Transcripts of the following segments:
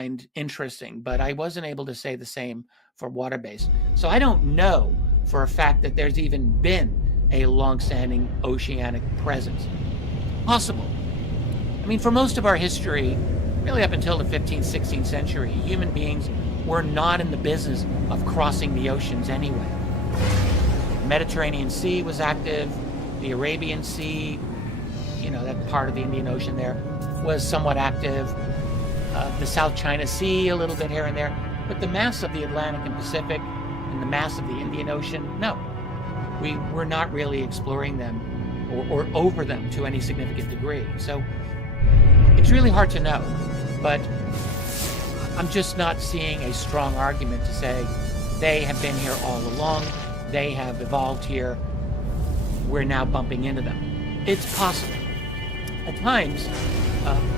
find interesting, but I wasn't able to say the same for water-based. So I don't know for a fact that there's even been a long-standing oceanic presence. Possible. I mean, for most of our history, really up until the 15th, 16th century, human beings were not in the business of crossing the oceans anyway. The Mediterranean Sea was active, the Arabian Sea, that part of the Indian Ocean there, was somewhat active. The South China Sea, a little bit here and there. But the mass of the Atlantic and Pacific and the mass of the Indian Ocean, no. We were not really exploring them or over them to any significant degree. So it's really hard to know. But I'm just not seeing a strong argument to say they have been here all along. They have evolved here. We're now bumping into them. It's possible. At times,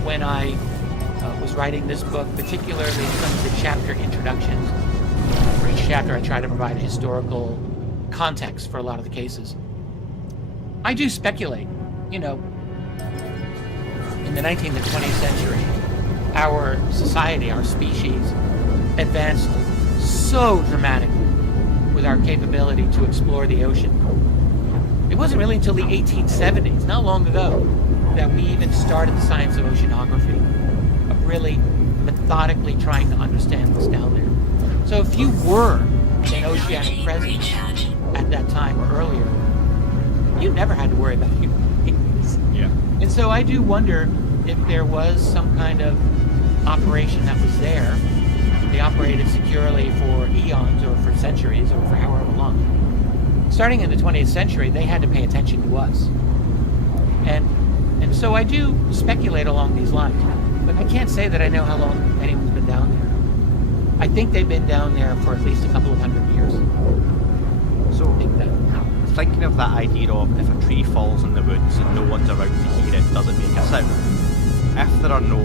when I was writing this book, particularly some of the chapter introductions, for each chapter I try to provide a historical context for a lot of the cases. I do speculate, in the 19th and 20th century, our society, our species, advanced so dramatically with our capability to explore the ocean. It wasn't really until the 1870s, not long ago, that we even started the science of oceanography, of really methodically trying to understand what's down there. So if you were an oceanic presence at that time or earlier, you never had to worry about human beings. Yeah. And so I do wonder if there was some kind of operation that was there. They operated securely for eons or for centuries or for however long. Starting in the 20th century, they had to pay attention to us. And so I do speculate along these lines, but I can't say that I know how long anyone's been down there. I think they've been down there for at least a couple of 100 years. So, I think that. Thinking of that idea of if a tree falls in the woods and no one's around to hear it, does it make a sound? If there are no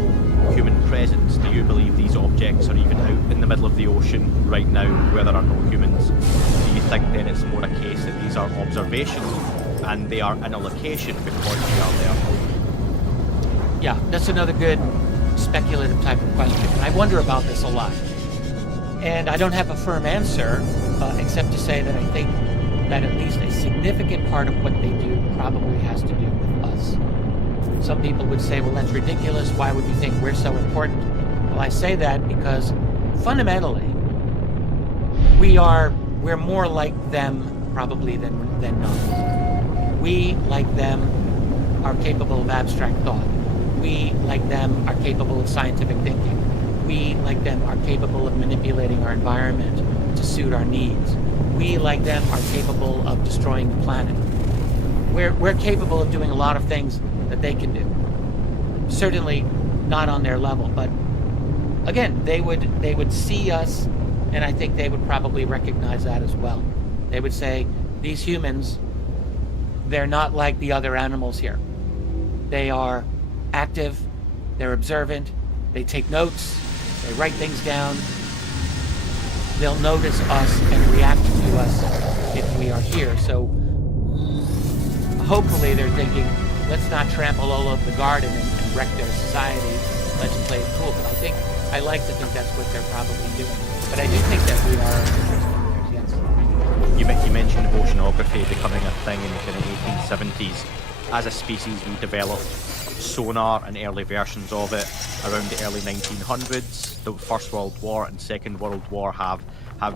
human presence, do you believe these objects are even out in the middle of the ocean right now where there are no humans? Do you think then it's more a case that these are observations and they are in a location because we are there? Yeah, that's another good speculative type of question. I wonder about this a lot. And I don't have a firm answer, except to say that I think that at least a significant part of what they do probably has to do with us. Some people would say, well, that's ridiculous. Why would you think we're so important? Well, I say that because fundamentally, we're more like them probably than not. We, like them, are capable of abstract thought. We, like them, are capable of scientific thinking. We, like them, are capable of manipulating our environment to suit our needs. We, like them, are capable of destroying the planet. We're capable of doing a lot of things that they can do. Certainly not on their level, but again, they would see us, and I think they would probably recognize that as well. They would say, these humans, they're not like the other animals here. They are active, they're observant, they take notes, they write things down. They'll notice us and react to us if we are here. So hopefully they're thinking, let's not trample all over the garden and wreck their society. Let's play it cool. But I like to think that's what they're probably doing. But I do think that we are interested in theirs, yes. You mentioned oceanography becoming a thing in the kind of 1870s. As a species, we developed sonar and early versions of it around the early 1900s. The First World War and Second World War have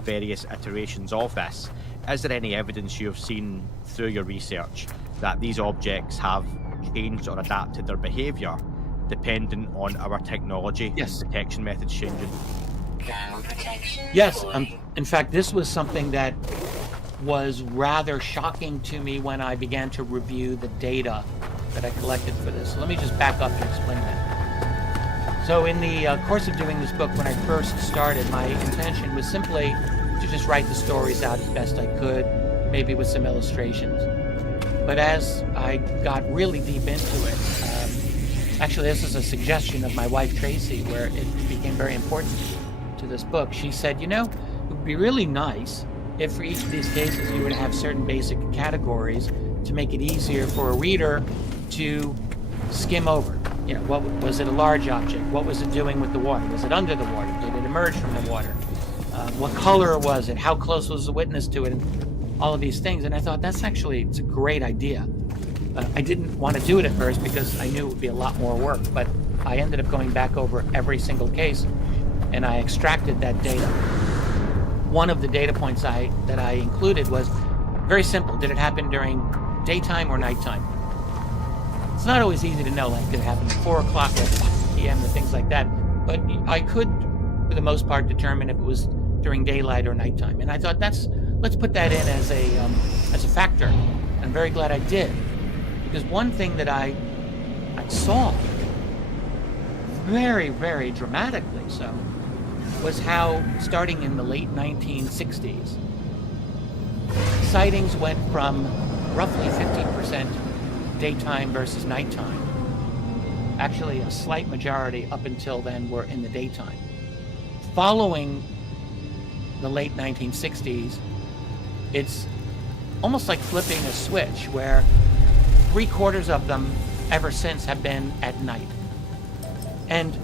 various iterations of this. Is there any evidence you have seen through your research that these objects have changed or adapted their behaviour dependent on our technology? Yes. Detection methods changing? Yes. In fact, this was something that was rather shocking to me when I began to review the data that I collected for this. So let me just back up and explain that. So in the course of doing this book, when I first started, my intention was simply to just write the stories out as best I could, maybe with some illustrations. But as I got really deep into it, actually this is a suggestion of my wife Tracy, where it became very important to this book. She said, it would be really nice if for each of these cases you would have certain basic categories to make it easier for a reader to skim over. What was it, a large object? What was it doing with the water? Was it under the water? Did it emerge from the water? What color was it? How close was the witness to it? And all of these things. And I thought, it's a great idea. I didn't want to do it at first because I knew it would be a lot more work, but I ended up going back over every single case and I extracted that data. One of the data points that I included was very simple. Did it happen during daytime or nighttime? It's not always easy to know, like did it happen at 4 o'clock or 5 p.m. or things like that, but I could, for the most part, determine if it was during daylight or nighttime. And I thought let's put that in as a factor. And I'm very glad I did, because one thing that I saw very, very dramatically so was how, starting in the late 1960s, sightings went from roughly 50% daytime versus nighttime. Actually, a slight majority up until then were in the daytime. Following the late 1960s, it's almost like flipping a switch, where 3/4 of them ever since have been at night. And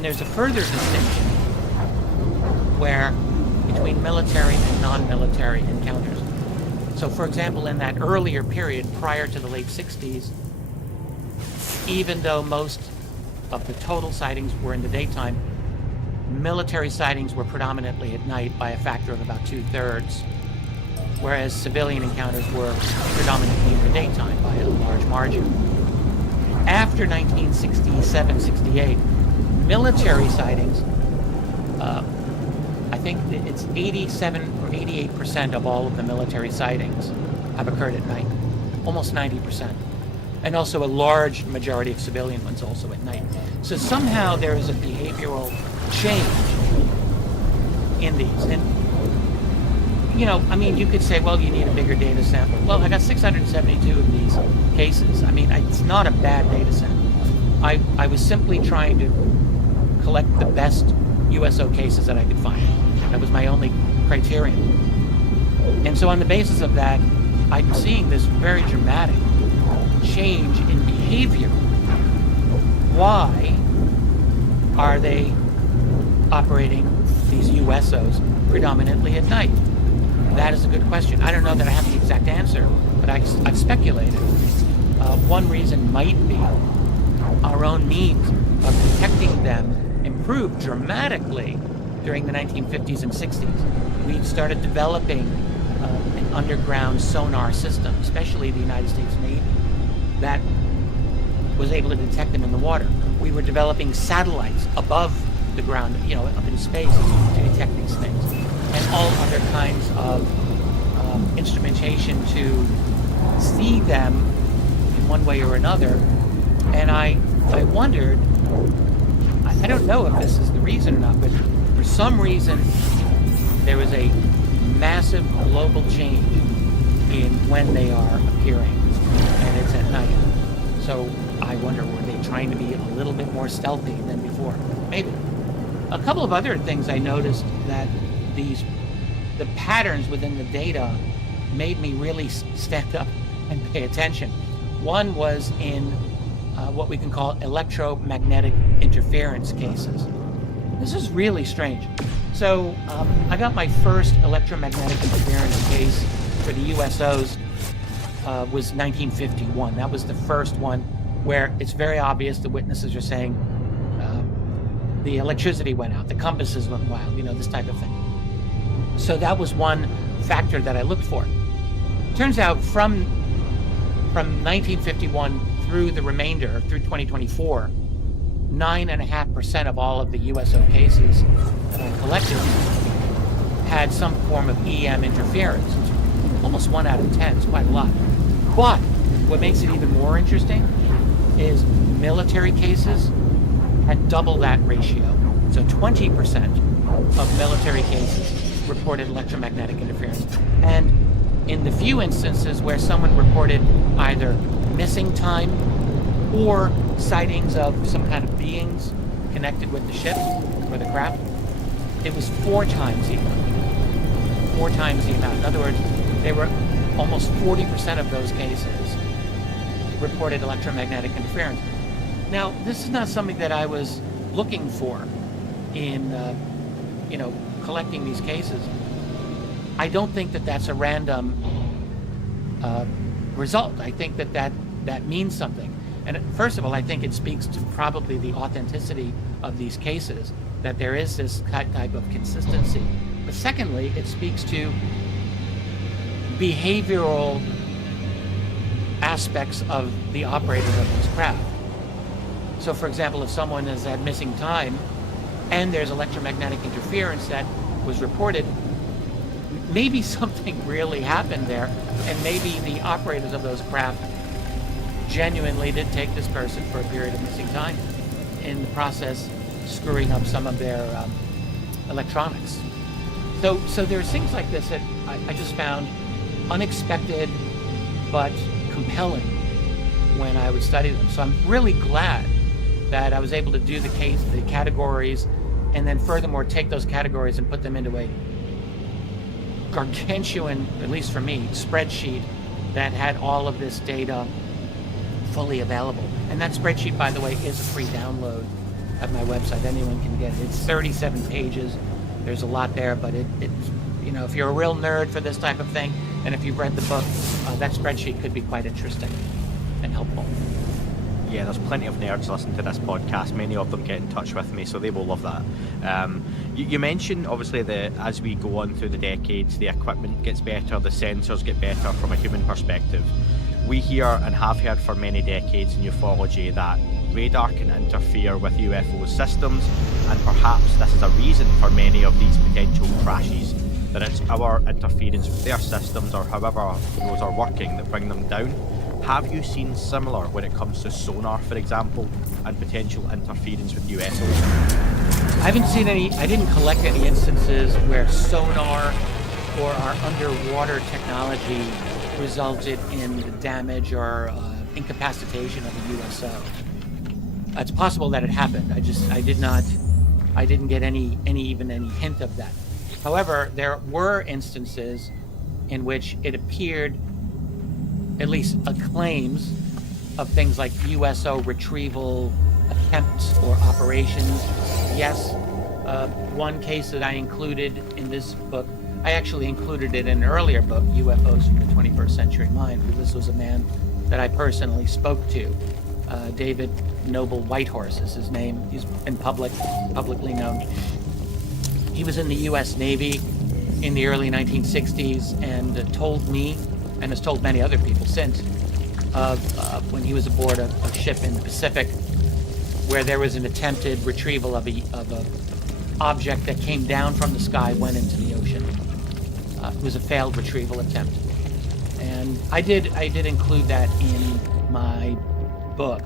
there's a further distinction where between military and non-military encounters. So for example, in that earlier period prior to the late 60s, even though most of the total sightings were in the daytime, military sightings were predominantly at night by a factor of about 2/3, whereas civilian encounters were predominantly in the daytime by a large margin. After 1967-68, military sightings, I think it's 87 or 88% of all of the military sightings have occurred at night, almost 90%. And also a large majority of civilian ones also at night. So somehow there is a behavioral change in these. And, you could say, well, you need a bigger data sample. Well, I got 672 of these cases. It's not a bad data set. I was simply trying to collect the best USO cases that I could find. That was my only criterion. And so on the basis of that, I'm seeing this very dramatic change in behavior. Why are they operating these USOs predominantly at night? That is a good question. I don't know that I have the exact answer, but I've speculated. One reason might be our own means of detecting them improved dramatically during the 1950s and 60s. We started developing an underground sonar system, especially the United States Navy, that was able to detect them in the water. We were developing satellites above the ground, up in space, to detect these things, and all other kinds of instrumentation to see them in one way or another. And I wondered, I don't know if this is the reason or not, but for some reason there was a massive global change in when they are appearing, and it's at night. So I wonder, were they trying to be a little bit more stealthy than before? Maybe. A couple of other things I noticed that the patterns within the data made me really stand up and pay attention. One was in what we can call electromagnetic interference cases. This is really strange. So I got my first electromagnetic interference case for the USOs was 1951. That was the first one where it's very obvious the witnesses are saying the electricity went out, the compasses went wild, this type of thing. So that was one factor that I looked for. Turns out from 1951 through the remainder, through 2024, 9.5% of all of the USO cases that I collected had some form of EM interference. It's almost 1 out of 10. It's quite a lot. But what makes it even more interesting is military cases had double that ratio. So 20% of military cases reported electromagnetic interference. And in the few instances where someone reported either missing time or sightings of some kind of beings connected with the ship or the craft, it was 4 times the amount. 4 times the amount. In other words, they were almost 40% of those cases reported electromagnetic interference. Now, this is not something that I was looking for in, collecting these cases. I don't think that that's a random result. I think that means something. And first of all, I think it speaks to probably the authenticity of these cases, that there is this type of consistency. But secondly, it speaks to behavioral aspects of the operators of this craft. So for example, if someone has had missing time and there's electromagnetic interference that was reported, maybe something really happened there, and maybe the operators of those craft genuinely did take this person for a period of missing time, in the process screwing up some of their electronics. So there's things like this that I just found unexpected but compelling when I would study them. So I'm really glad that I was able to do the categories, and then furthermore take those categories and put them into a gargantuan, at least for me, spreadsheet that had all of this data fully available. And that spreadsheet, by the way, is a free download at my website. Anyone can get it. It's 37 pages. There's a lot there, but it's, if you're a real nerd for this type of thing, and if you've read the book, that spreadsheet could be quite interesting and helpful. Yeah, there's plenty of nerds listening to this podcast. Many of them get in touch with me, so they will love that. You mentioned, obviously, that as we go on through the decades, the equipment gets better, the sensors get better from a human perspective. We hear and have heard for many decades in ufology that radar can interfere with UFO systems, and perhaps this is a reason for many of these potential crashes, that it's our interference with their systems or however those are working that bring them down. Have you seen similar when it comes to sonar, for example, and potential interference with USOs? I haven't seen any, I didn't collect any instances where sonar or our underwater technology resulted in the damage or incapacitation of a USO. It's possible that it happened. I didn't get any hint of that. However, there were instances in which it appeared, at least claims of things like USO retrieval attempts or operations. Yes, one case that I included in this book, I actually included it in an earlier book, UFOs from the 21st Century Mind, because this was a man that I personally spoke to. David Noble Whitehorse is his name. He's been publicly known. He was in the U.S. Navy in the early 1960s and told me, and has told many other people since, of when he was aboard a ship in the Pacific where there was an attempted retrieval of a object that came down from the sky, went into the ocean. It was a failed retrieval attempt. And I did include that in my book.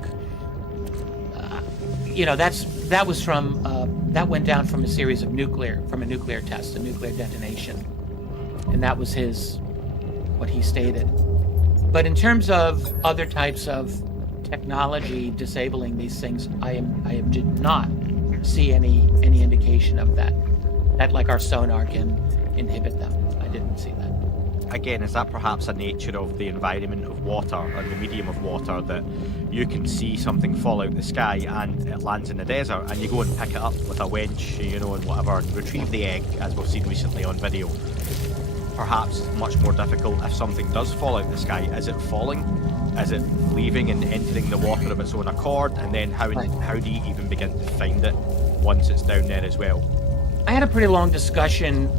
That went down from a series of nuclear test, a nuclear detonation. And that was what he stated. But in terms of other types of technology disabling these things, I did not see any indication of that like our sonar can inhibit them. I didn't see that. Again, is that perhaps a nature of the environment of water or the medium of water, that you can see something fall out of the sky and it lands in the desert and you go and pick it up with a winch, and whatever, and retrieve the egg, as we've seen recently on video? Perhaps much more difficult if something does fall out of the sky. Is it falling? Is it leaving and entering the water of its own accord? And then how do you even begin to find it once it's down there as well? I had a pretty long discussion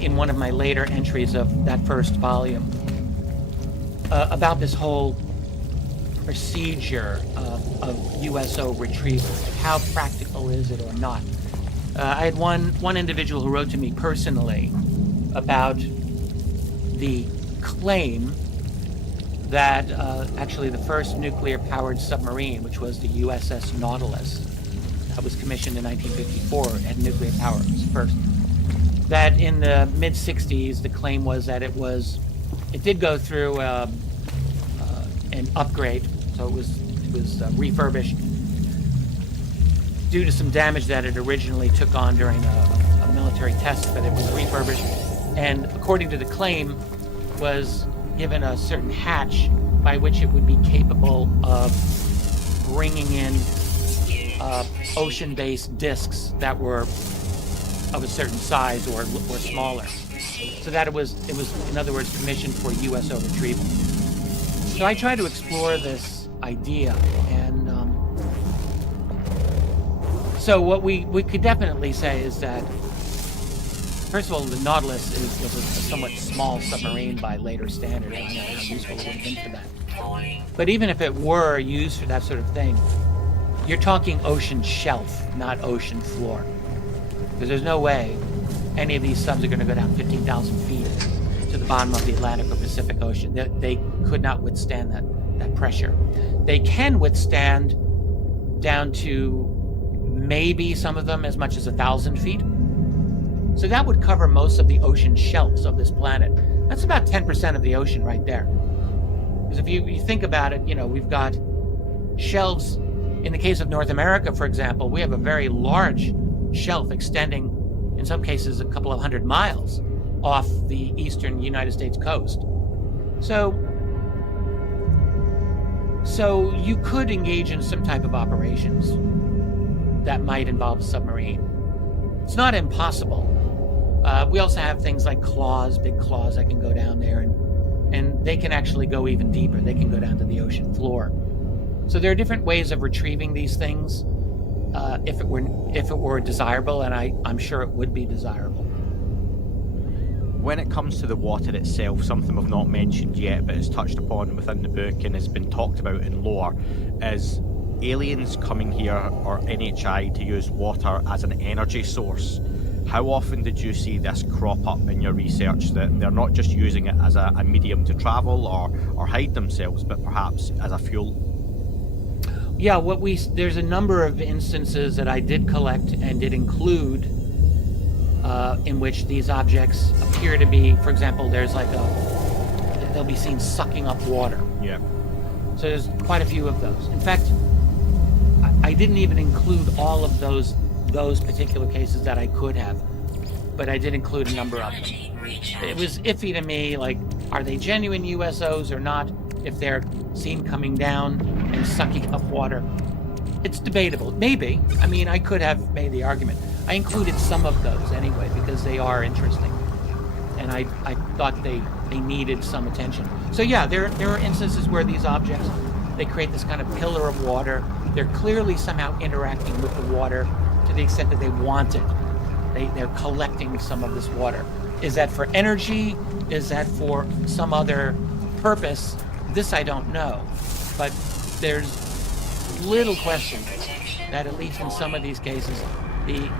in one of my later entries of that first volume about this whole procedure of USO retrieval. How practical is it or not? I had one individual who wrote to me personally about the claim that actually the first nuclear-powered submarine, which was the USS Nautilus, that was commissioned in 1954, had nuclear power. It was the first. That in the mid-60s, the claim was that it did go through an upgrade, so it was refurbished due to some damage that it originally took on during a military test, but it was refurbished, and according to the claim, was given a certain hatch by which it would be capable of bringing in ocean-based disks that were of a certain size or smaller, so that it was in other words commissioned for USO retrieval. So I try to explore this idea, and so what we could definitely say is that, first of all, the Nautilus was a somewhat small submarine by later standards. I don't know how useful it would have been for that. But even if it were used for that sort of thing, you're talking ocean shelf, not ocean floor. Because there's no way any of these subs are going to go down 15,000 feet to the bottom of the Atlantic or Pacific Ocean. They could not withstand that pressure. They can withstand down to maybe some of them as much as 1,000 feet. So that would cover most of the ocean shelves of this planet. That's about 10% of the ocean right there. Because if you think about it, we've got shelves. In the case of North America, for example, we have a very large shelf extending, in some cases, a couple of hundred miles off the eastern United States coast. So you could engage in some type of operations that might involve a submarine. It's not impossible. We also have things like claws, big claws that can go down there, and they can actually go even deeper. They can go down to the ocean floor. So there are different ways of retrieving these things, if it were desirable, and I'm sure it would be desirable. When it comes to the water itself, something we've not mentioned yet, but is touched upon within the book and has been talked about in lore, is aliens coming here, or NHI, to use water as an energy source. How often did you see this crop up in your research, that they're not just using it as a medium to travel or hide themselves, but perhaps as a fuel? Yeah, there's a number of instances that I did collect and did include in which these objects appear to be, for example, they'll be seen sucking up water. Yeah. So there's quite a few of those. In fact, I didn't even include all of those particular cases that I could have, but I did include a number of them. It was iffy to me, like, are they genuine USOs or not, if they're seen coming down and sucking up water? It's debatable. Maybe. I mean, I could have made the argument. I included some of those anyway because they are interesting, and I thought they needed some attention. So yeah, there are instances where these objects, they create this kind of pillar of water. They're clearly somehow interacting with the water to the extent that they want it. They're collecting some of this water. Is that for energy? Is that for some other purpose? This I don't know. But there's little question that at least in some of these cases, the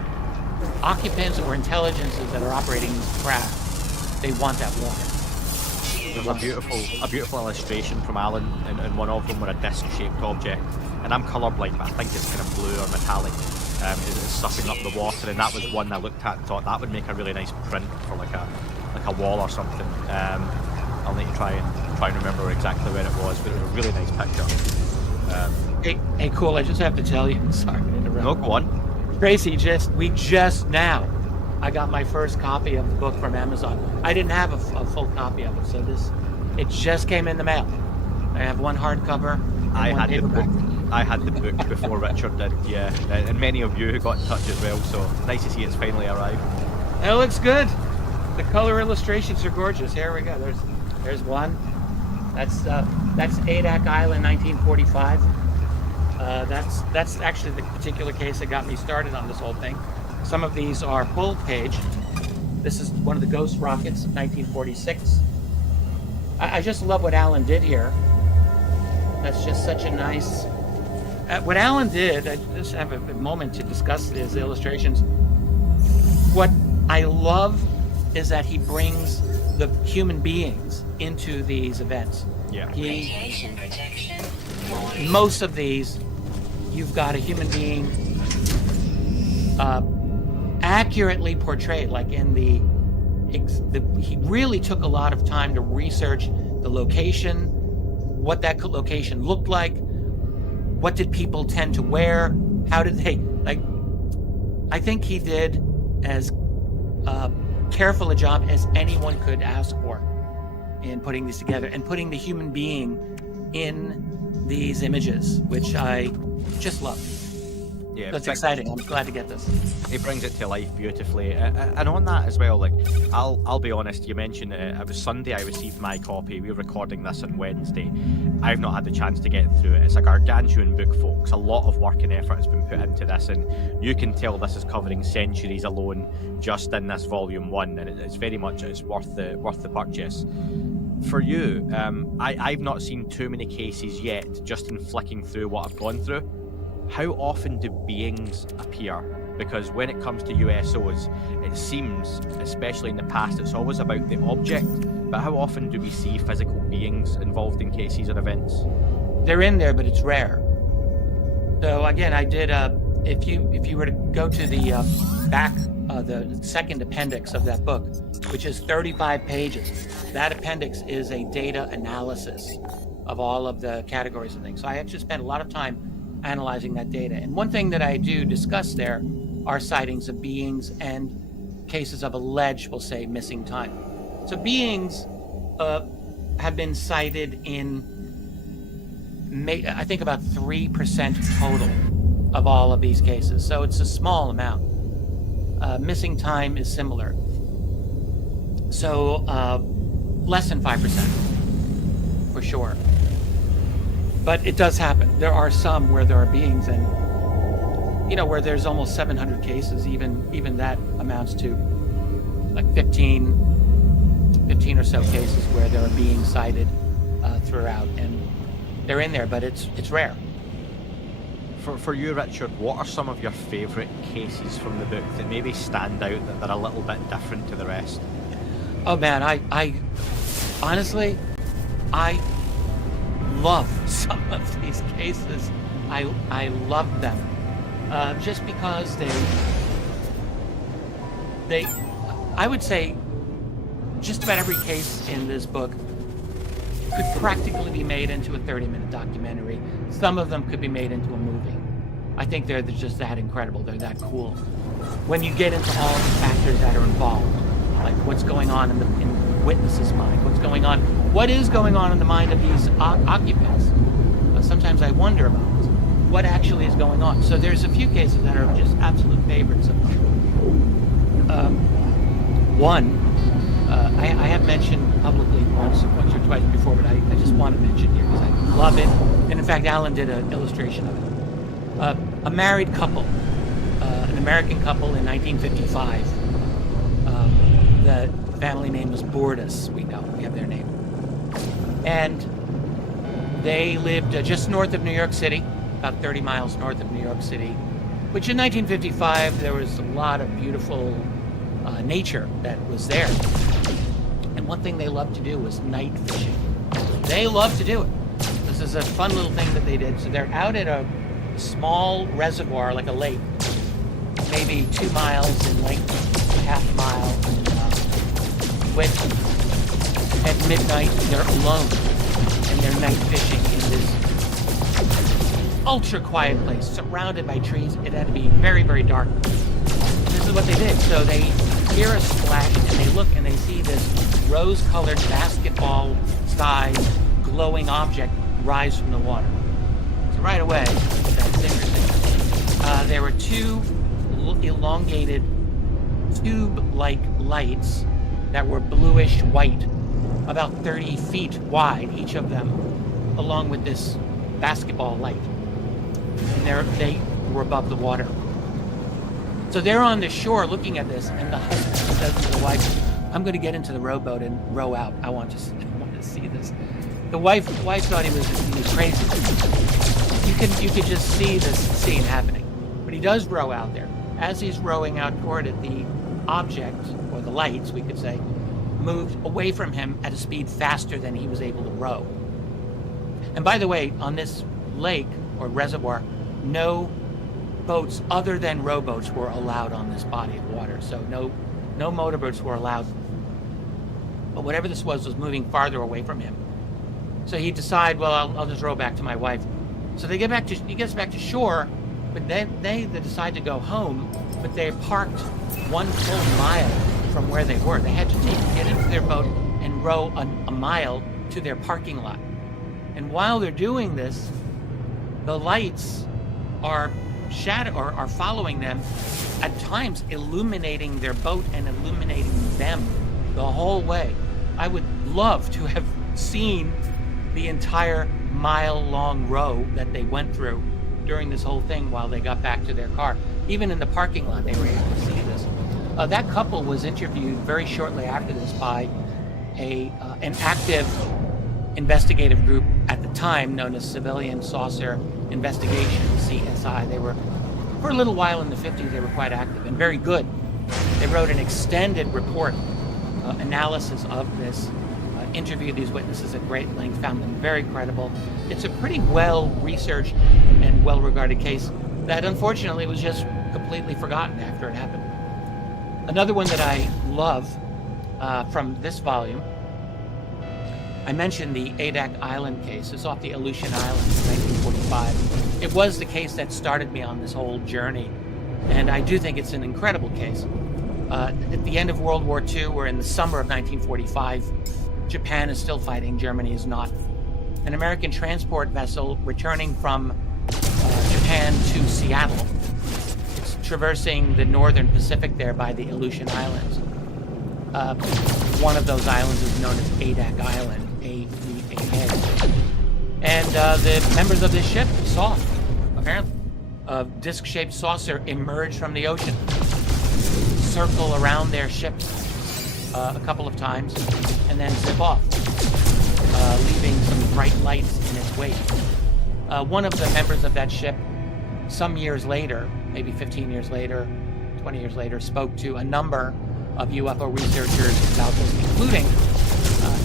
occupants or intelligences that are operating these craft, they want that water. There's a beautiful illustration from Alan in one of them with a disc-shaped object, and I'm colourblind, but I think it's kind of blue or metallic. It's sucking up the water, and that was one I looked at and thought that would make a really nice print for like a wall or something. I'll need to try and remember exactly where it was, but it was a really nice picture. Hey, cool. I just have to tell you. Sorry to interrupt. No, go on. Tracy, I got my first copy of the book from Amazon. I didn't have a full copy of it, so it just came in the mail. I have one hardcover. I had the book before Richard did, yeah, and many of you who got in touch as well. So nice to see it's finally arrived. It looks good. The color illustrations are gorgeous. Here we go. There's one. That's Adak Island, 1945. That's actually the particular case that got me started on this whole thing. Some of these are full page. This is one of the Ghost rockets of 1946. I just love what Alan did here. That's just such a nice... what Alan did, I just have a moment to discuss his illustrations. What I love is that he brings the human beings into these events. Yeah. Most of these, you've got a human being accurately portrayed, like in he really took a lot of time to research the location, what that location looked like, what did people tend to wear, how did they, I think he did as careful a job as anyone could ask for in putting these together and putting the human being in these images, which I just love. Yeah, That's exciting. I'm glad to get this. it brings it to life beautifully. And on that as well, like I'll be honest, you mentioned it was Sunday I received my copy. We're recording this on Wednesday. I've not had the chance to get through it. It's a gargantuan book, folks. A lot of work and effort has been put into this, and you can tell this is covering centuries alone just in this volume 1, and it's very much worth the purchase. For you, I've not seen too many cases yet, just in flicking through what I've gone through. How often do beings appear? Because when it comes to USOs, it seems, especially in the past, it's always about the object. But how often do we see physical beings involved in cases or events? They're in there, but it's rare. So again, I did. If you were to go to the back, the second appendix of that book, which is 35 pages, that appendix is a data analysis of all of the categories and things. So I actually spent a lot of time analyzing that data. And one thing that I do discuss there are sightings of beings and cases of alleged, we'll say, missing time. So beings have been cited in, I think, about 3% total of all of these cases. So it's a small amount. Missing time is similar. So less than 5%, for sure. But it does happen. There are some where there are beings, and where there's almost 700 cases, even that amounts to like 15 or so cases where there are beings cited throughout, and they're in there, but it's rare. For you, Richard, what are some of your favourite cases from the book that maybe stand out, that they're a little bit different to the rest? Oh man, I honestly, I love some of these cases. I love them just because they I would say just about every case in this book could practically be made into a 30-minute documentary. Some of them could be made into a movie. I think they're just that incredible. They're that cool. When you get into all the factors that are involved, like what's going on in the witness's mind, what is going on in the mind of these occupants. Sometimes I wonder about this. What actually is going on? So there's a few cases that are just absolute favorites of mine. One, I have mentioned publicly once or twice before, but I just want to mention here because I love it. And in fact, Alan did an illustration of it. A married couple, an American couple in 1955. The family name was Bordas. We have their name. And they lived just north of New York City, about 30 miles north of New York City, which in 1955, there was a lot of beautiful nature that was there. And one thing they loved to do was night fishing. They loved to do it. This is a fun little thing that they did. So they're out at a small reservoir, like a lake, maybe 2 miles in length, half a mile in width. At midnight, they're alone, and they're night fishing in this ultra quiet place, surrounded by trees. It had to be very, very dark. This is what they did. So they hear a splash, and they look, and they see this rose-colored basketball-sized glowing object rise from the water. So right away, that's interesting. There were 2 elongated tube-like lights that were bluish white, about 30 feet wide, each of them, along with this basketball light. And they were above the water. So they're on the shore looking at this, and the husband says to the wife, "I'm going to get into the rowboat and row out. I want to see this." The wife thought he was crazy. You could just see this scene happening. But he does row out there. As he's rowing out toward it, the object, or the lights, we could say, moved away from him at a speed faster than he was able to row. And by the way, on this lake or reservoir, no boats other than rowboats were allowed on this body of water. So no motorboats were allowed. But whatever this was moving farther away from him. So he decided, well, I'll just row back to my wife. So he gets back to shore, but then they decide to go home, but they parked 1 full mile from where they were. They had to get into their boat and row a mile to their parking lot. And while they're doing this, the lights are shadow or are following them, at times illuminating their boat and illuminating them the whole way. I would love to have seen the entire mile-long row that they went through during this whole thing while they got back to their car. Even in the parking lot, they were able to see this. That couple was interviewed very shortly after this by an active investigative group at the time known as Civilian Saucer Investigation, CSI. They were, for a little while in the 50s, they were quite active and very good. They wrote an extended report, analysis of this, interviewed these witnesses at great length, found them very credible. It's a pretty well-researched and well-regarded case that unfortunately was just completely forgotten after it happened. Another one that I love from this volume, I mentioned the Adak Island case. It's off the Aleutian Islands in 1945. It was the case that started me on this whole journey, and I do think it's an incredible case. At the end of World War II, or in the summer of 1945, Japan is still fighting, Germany is not. An American transport vessel returning from Japan to Seattle. It's traversing the northern Pacific there by the Aleutian Islands. One of those islands is known as Adak Island, A-D-A-K. And the members of this ship saw, apparently, a disc-shaped saucer emerge from the ocean, circle around their ship a couple of times, and then zip off, leaving some bright lights in its wake. One of the members of that ship, some years later, maybe 15 years later, 20 years later, spoke to a number of UFO researchers about this, including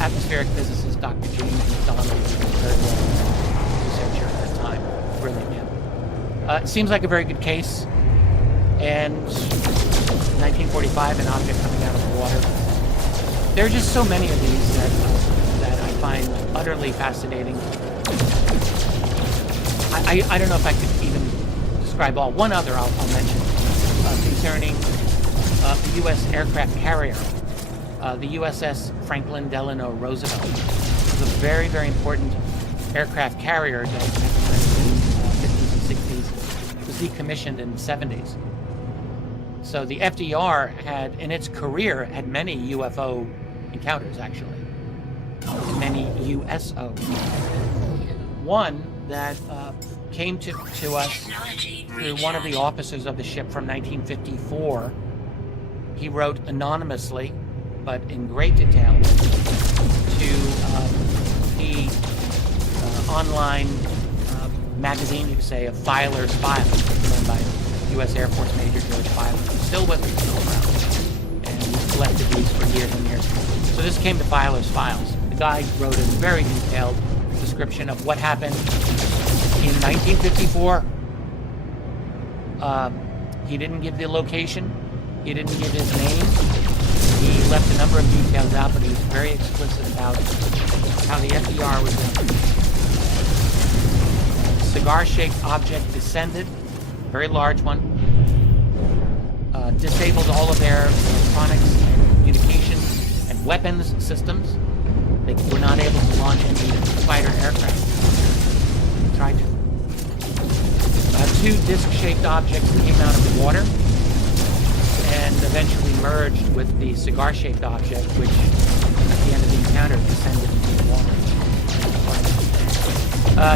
atmospheric physicist Dr. James McDonald, who was a very well researcher at that time. Brilliant man. It seems like a very good case, and 1945, an object coming out of the water. There are just so many of these that I find utterly fascinating. I don't know if I could even describe all. One other I'll mention concerning the U.S. aircraft carrier, the USS Franklin Delano Roosevelt. It was a very, very important aircraft carrier that in the 50s and 60s was decommissioned in the 70s. So the FDR had, in its career, had many UFO encounters, actually. Many USO. One that came to us through one of the officers of the ship from 1954. He wrote anonymously, but in great detail, to the online magazine, you could say, of Filer's Files, run by U.S. Air Force Major George Filer, who's still with us, still around, and he's collected these for years and years. So this came to Filer's Files. The guy wrote a very detailed description of what happened in 1954. He didn't give the location. He didn't give his name. He left a number of details out, but he was very explicit about how the FDR was in. Cigar-shaped object descended, very large one, disabled all of their electronics and communications and weapons systems. They were not able to launch any fighter aircraft. They tried to. Two disc-shaped objects came out of the water and eventually merged with the cigar-shaped object, which at the end of the encounter descended into the water.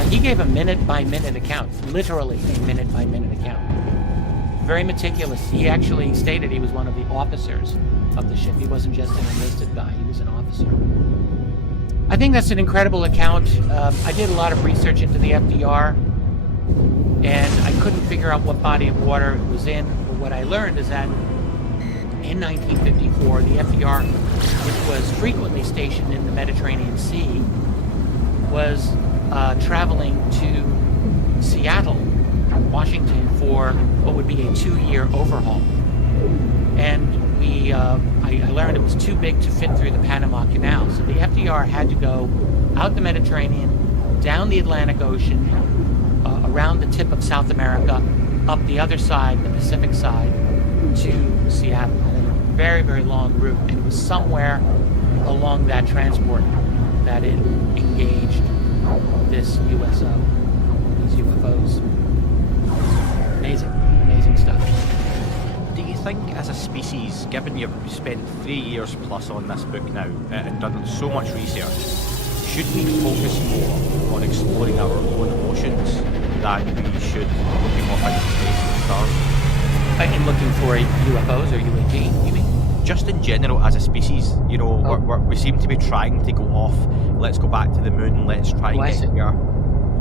He gave a minute-by-minute account, literally a minute-by-minute account. Very meticulous. He actually stated he was one of the officers of the ship. He wasn't just an enlisted guy, he was an officer. I think that's an incredible account. I did a lot of research into the FDR, and I couldn't figure out what body of water it was in, but what I learned is that in 1954, the FDR, which was frequently stationed in the Mediterranean Sea, was traveling to Seattle, Washington, for what would be a 2-year overhaul. And I learned it was too big to fit through the Panama Canal. So the FDR had to go out the Mediterranean, down the Atlantic Ocean, around the tip of South America, up the other side, the Pacific side, to Seattle. A very, very long route. And it was somewhere along that transport that it engaged this USO, these UFOs. amazing stuff. Do you think, as a species, given you've spent 3 years plus on this book now and done so much research, should we focus more on exploring our own oceans than we should looking off into space and stars? In looking for UFOs or UAP, you mean? Just in general, as a species, you know, we seem to be trying to go off. Let's go back to the moon. Let's try and get here.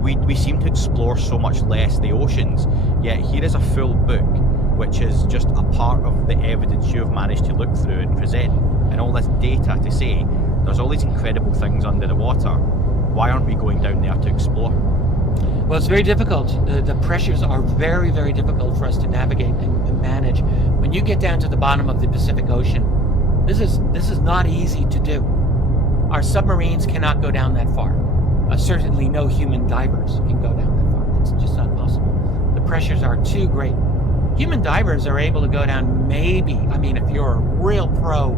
We seem to explore so much less the oceans. Yet here is a full book, which is just a part of the evidence you've managed to look through and present, and all this data to say there's all these incredible things under the water. Why aren't we going down there to explore? Well, it's very difficult. The pressures are very, very difficult for us to navigate and manage. When you get down to the bottom of the Pacific Ocean, this is not easy to do. Our submarines cannot go down that far. Certainly no human divers can go down that far. It's just not possible. The pressures are too great. Human divers are able to go down maybe, I mean, if you're a real pro,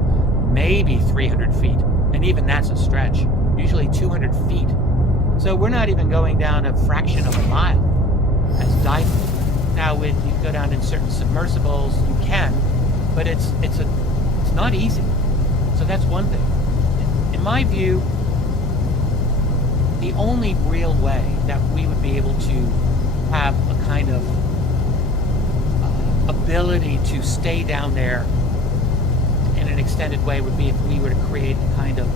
maybe 300 feet. And even that's a stretch. Usually 200 feet. So we're not even going down a fraction of a mile as diving. Now, when you go down in certain submersibles, you can, but it's not easy. So that's one thing. In my view, the only real way that we would be able to have a kind of ability to stay down there in an extended way would be if we were to create a kind of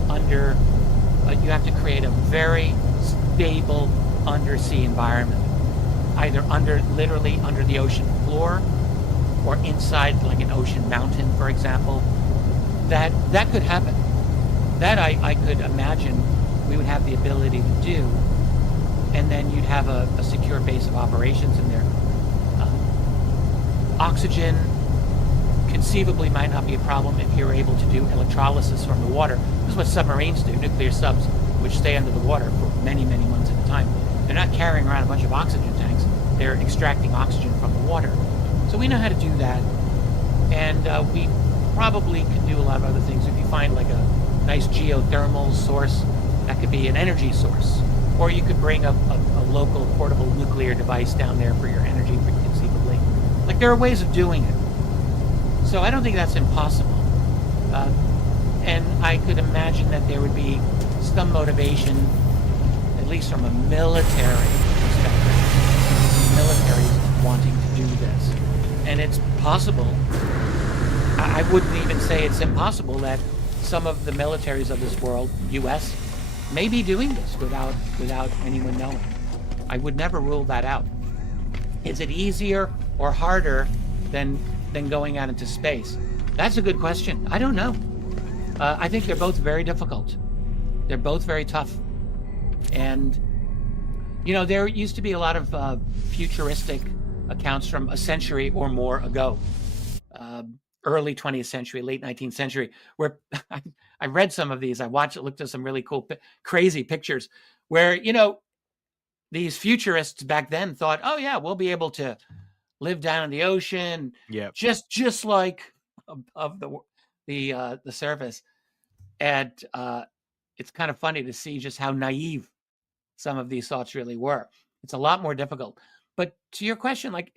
you have to create a very stable undersea environment, either literally under the ocean floor or inside like an ocean mountain, for example. That could happen. That I could imagine we would have the ability to do, and then you'd have a secure base of operations in there. Oxygen conceivably might not be a problem if you're able to do electrolysis from the water. This is what submarines do, nuclear subs, which stay under the water for many, many months at a time. They're not carrying around a bunch of oxygen tanks. They're extracting oxygen from the water. So we know how to do that. And we probably can do a lot of other things. If you find like a nice geothermal source, that could be an energy source. Or you could bring a local portable nuclear device down there for your energy, conceivably. Like, there are ways of doing it. So I don't think that's impossible. And I could imagine that there would be some motivation, at least from a military perspective, militaries wanting to do this. And it's possible, I wouldn't even say it's impossible, that some of the militaries of this world, US, may be doing this without anyone knowing. I would never rule that out. Is it easier or harder than going out into space? That's a good question. I don't know. I think they're both very difficult. They're both very tough. And, you know, there used to be a lot of futuristic accounts from a century or more ago, early 20th century, late 19th century, where I read some of these. I looked at some really cool, crazy pictures where, you know, these futurists back then thought, oh yeah, we'll be able to live down in the ocean, just like of the surface. And it's kind of funny to see just how naive some of these thoughts really were. It's a lot more difficult. But to your question, like,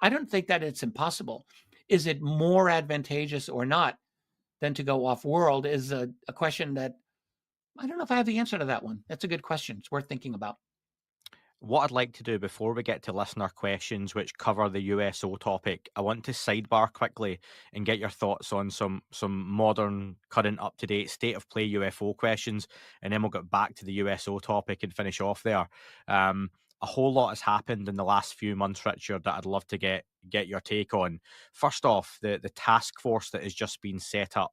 I don't think that it's impossible. Is it more advantageous or not than to go off world is a question that I don't know if I have the answer to that one. That's a good question. It's worth thinking about. What I'd like to do before we get to listener questions which cover the USO topic, I want to sidebar quickly and get your thoughts on some modern, current, up-to-date state of play UFO questions, and then we'll get back to the USO topic and finish off there. A whole lot has happened in the last few months, Richard, that I'd love to get your take on. First off, the task force that has just been set up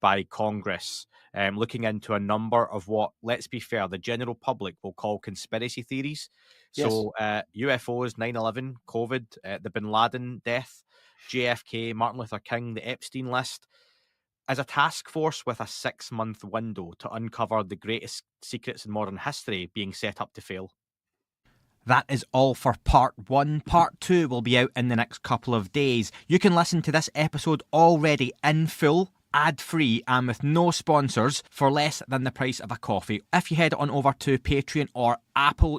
by Congress, looking into a number of what, let's be fair, the general public will call conspiracy theories. Yes. So UFOs, 9/11, COVID, the Bin Laden death, JFK, Martin Luther King, the Epstein list, as a task force with a 6-month window to uncover the greatest secrets in modern history being set up to fail. That is all for part 1. Part 2 will be out in the next couple of days. You can listen to this episode already in full, ad-free and with no sponsors for less than the price of a coffee if you head on over to Patreon or Apple